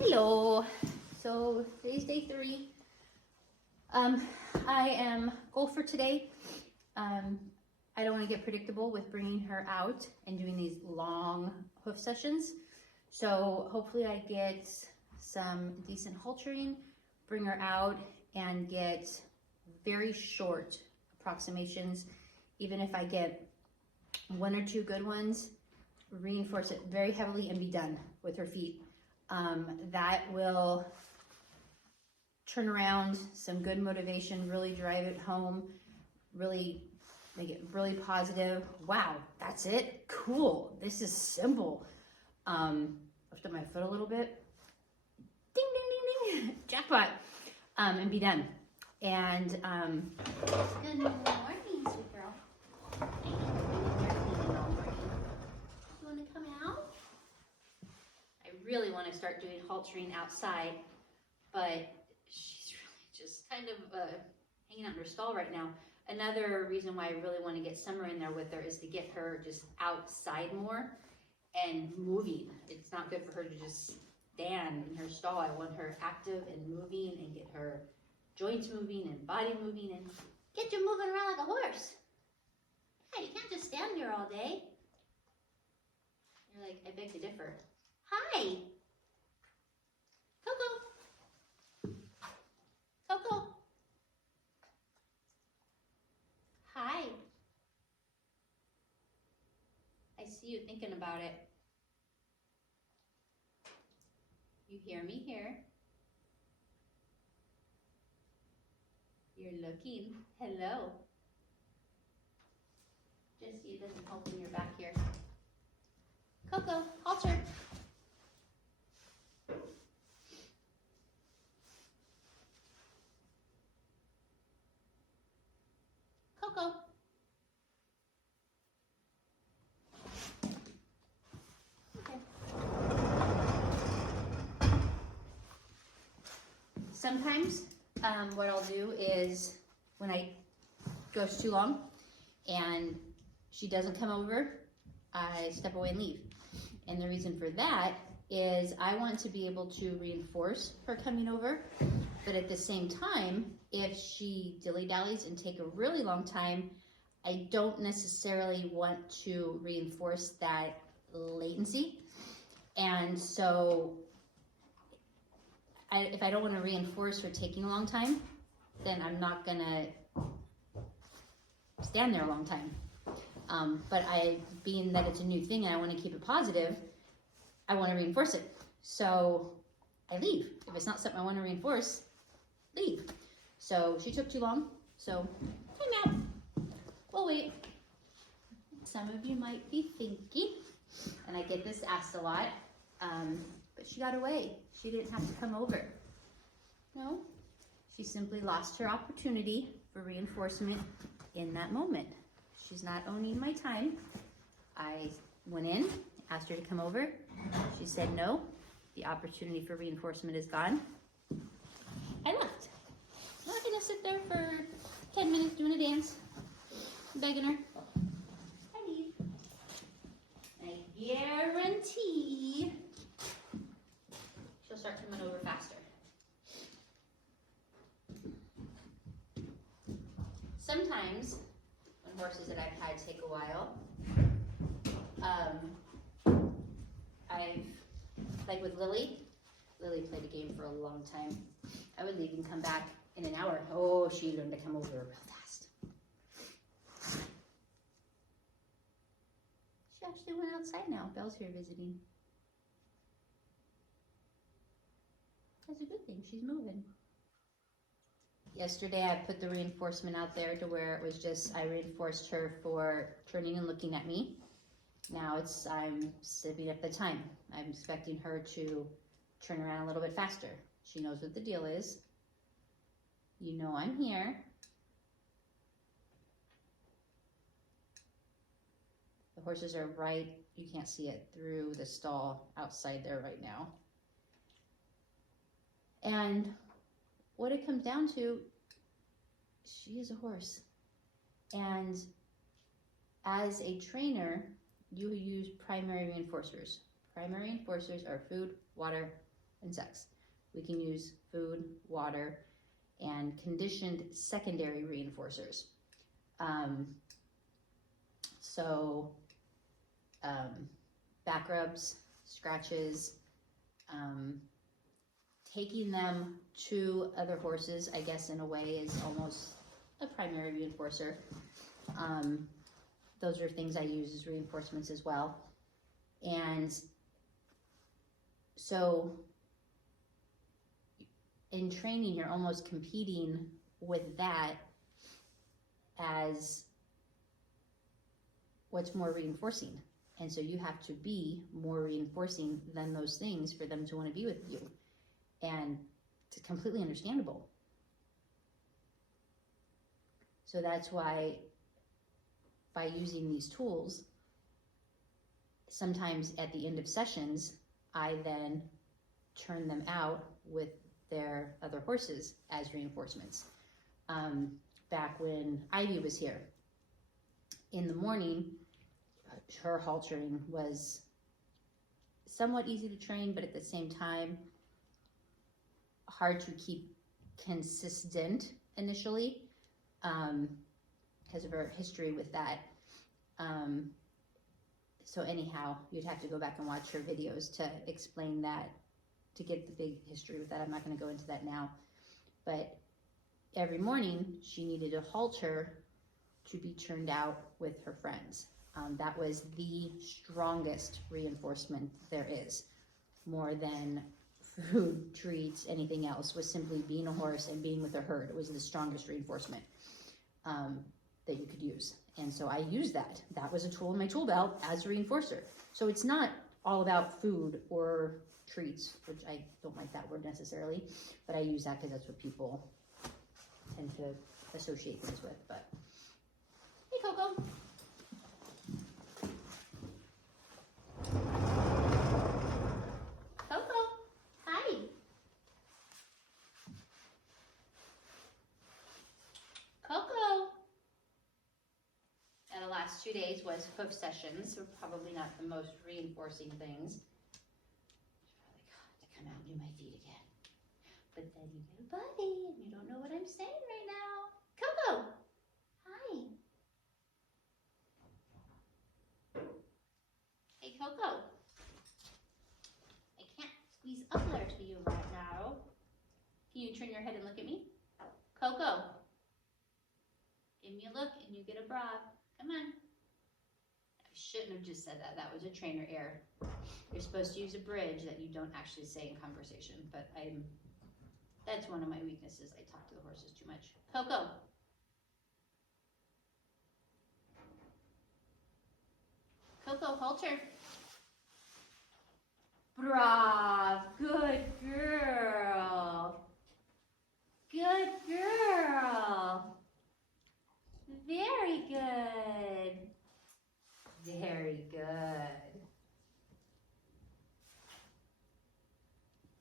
Hello. So today's day 3. I am goal for today. I don't want to get predictable with bringing her out and doing these long hoof sessions. So hopefully I get some decent haltering, bring her out and get very short approximations. Even if I get 1 or 2 good ones, reinforce it very heavily and be done with her feet. That will turn around some good motivation, really drive it home, really make it really positive. Wow, that's it? Cool, this is simple. Lift up my foot a little bit. Ding, ding, ding, ding, jackpot. And be done. And good morning, sweet girl. You wanna come out? I really want to start doing haltering outside, but she's really just kind of hanging out in her stall right now. Another reason why I really want to get Summer in there with her is to get her just outside more and moving. It's not good for her to just stand in her stall. I want her active and moving and get her joints moving and body moving and get you moving around like a horse. Yeah, you can't just stand here all day. You're like, I beg to differ. Hi. Koko. Koko. Hi. I see you thinking about it. You hear me here. You're looking. Hello. Jesse, it doesn't help when you're back here. Koko, halter. Koko. Okay. Sometimes what I'll do is when I goes too long and she doesn't come over, I step away and leave. And the reason for that is I want to be able to reinforce her coming over, but at the same time, if she dilly-dallies and take a really long time, I don't necessarily want to reinforce that latency. And so if I don't want to reinforce her taking a long time, then I'm not gonna stand there a long time. But being that it's a new thing and I want to keep it positive, I want to reinforce it. So I leave. If it's not something I want to reinforce, leave. So she took too long, so time out. We'll wait. Some of you might be thinking, and I get this asked a lot, but she got away. She didn't have to come over. No, she simply lost her opportunity for reinforcement in that moment. She's not owning my time. I went in, asked her to come over. She said no. The opportunity for reinforcement is gone. I left. I'm not gonna sit there for 10 minutes doing a dance, begging her. I leave. I guarantee she'll start coming over faster. Sometimes when horses that I've had take a while, like with Lily played a game for a long time. I would leave and come back in an hour. Oh, she learned to come over real fast. She actually went outside now. Belle's here visiting. That's a good thing, she's moving. Yesterday I put the reinforcement out there to where it was just, I reinforced her for turning and looking at me. Now I'm stepping up the time. I'm expecting her to turn around a little bit faster. She knows what the deal is. You know I'm here. The horses are right, you can't see it, through the stall outside there right now. And what it comes down to, she is a horse. And as a trainer, you use primary reinforcers. Primary reinforcers are food, water, and sex. We can use food, water, and conditioned secondary reinforcers. So back rubs, scratches, taking them to other horses, I guess in a way is almost a primary reinforcer. Those are things I use as reinforcements as well. And so in training, you're almost competing with that as what's more reinforcing. And so you have to be more reinforcing than those things for them to want to be with you. And it's completely understandable. So that's why by using these tools, sometimes at the end of sessions, I then turn them out with their other horses as reinforcements. Back when Ivy was here, in the morning, her haltering was somewhat easy to train, but at the same time, hard to keep consistent initially because of her history with that. So anyhow, you'd have to go back and watch her videos to explain that, to get the big history with that. I'm not going to go into that now. But every morning, she needed a halter to be turned out with her friends. That was the strongest reinforcement there is, more than food, treats, anything else, was simply being a horse and being with a herd. It was the strongest reinforcement that you could use. And so I used that. That was a tool in my tool belt as a reinforcer. So it's not all about food or treats, which I don't like that word necessarily, but I use that because that's what people tend to associate things with. But hey, Koko. Koko, hi. Koko. And the last 2 days was hoof sessions, so probably not the most reinforcing things. To come out and do my feet again. But then you get a buddy and you don't know what I'm saying right now. Koko, hi. Hey, Koko. I can't squeeze up there to you right now. Can you turn your head and look at me? Koko. Give me a look and you get a bra. Come on. I shouldn't have just said that. That was a trainer error. You're supposed to use a bridge that you don't actually say in conversation, but that's one of my weaknesses. I talk to the horses too much. Koko. Koko, halter. Bravo. Good girl. Good girl. Very good. Very good.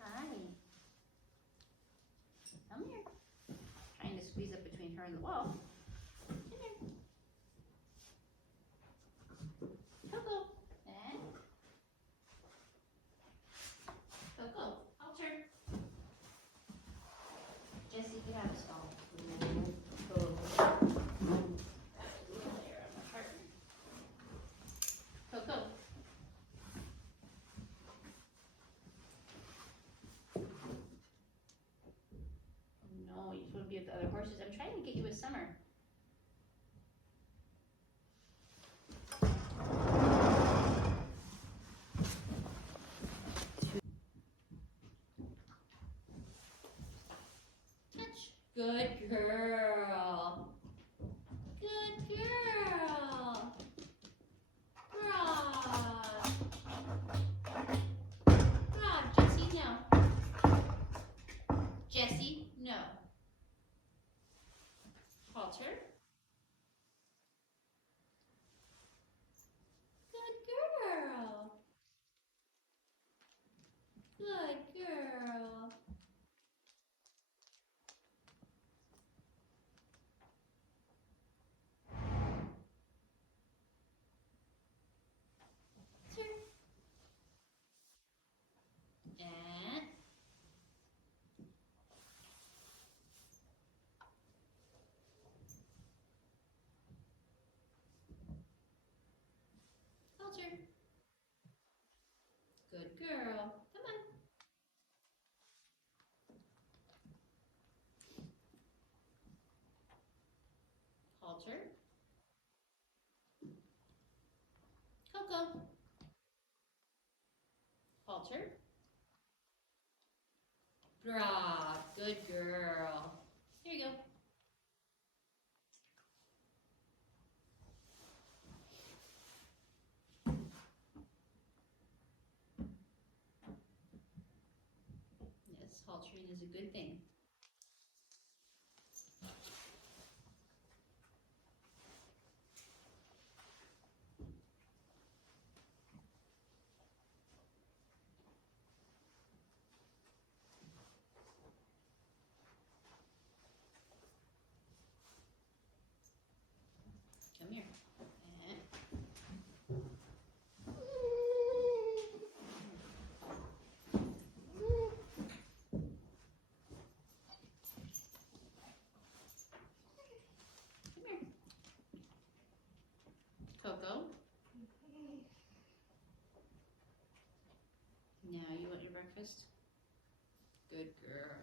Hi. Come here. Trying to squeeze up between her and the wall. Come here. Koko. And Koko. Halter. Jesse, you have a stall. Koko. No, you just want to be with the other horses. I'm trying to get you a summer. Touch. Good girl. Good girl. Bravo. Bravo, Jessie, no. Jessie, no. Halter. Good girl. Good girl. Good girl. Come on. Halter. Koko. Halter. Drop. Good girl. Here you go. Yes, haltering is a good thing. Come here. Koko. Now you want your breakfast? Good girl.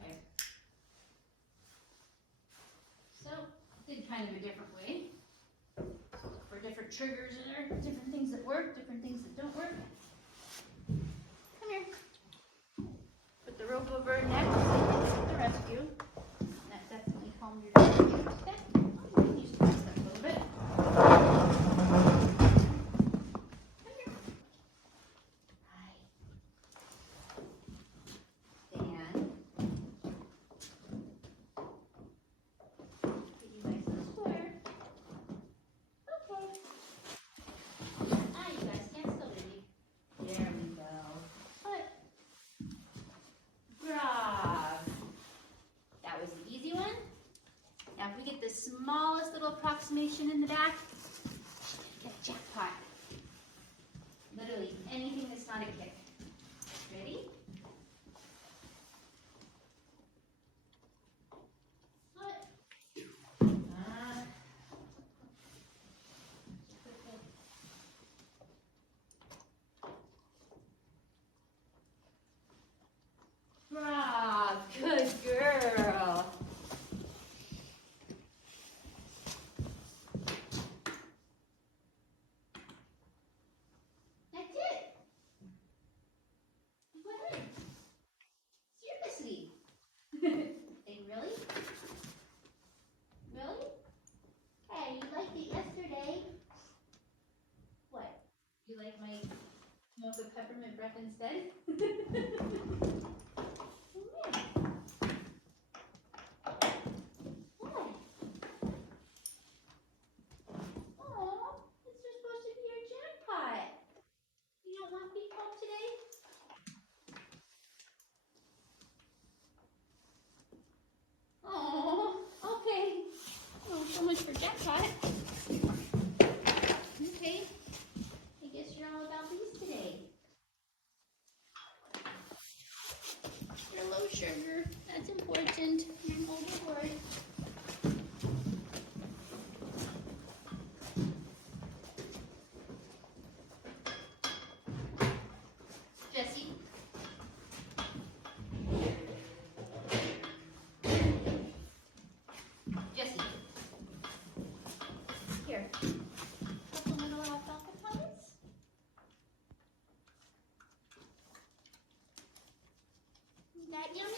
Okay. So, did kind of a different way. Look for different triggers in there, different things that work, different things that don't work. Come here. Put the rope over her neck, the rescue. That definitely calmed your nerves. Okay. Oh, you can use the rest a little bit. Come here. Hi. Stand. Get you nice and square. Okay. Ah, you guys stand still, baby. There we go. Put. Grab. That was the easy one. Now if we get the smallest little approximation in the back, get a jackpot. Literally anything that's not a kick. Ready? Put. Grab. Good girl. That's it. You went in. Seriously. Hey, really? Really? Hey, you liked it yesterday. What? You like my milk with peppermint breath instead? Yeah. What? Oh, this was supposed to be your jackpot. You don't want to be home today? Oh, okay. Oh, so much for jackpot. Okay. I guess you're all about these today. You're low sugar. That's important. You're an older boy. Jessie. Jessie. Here. Couple little alfalfa plants. Is that yummy?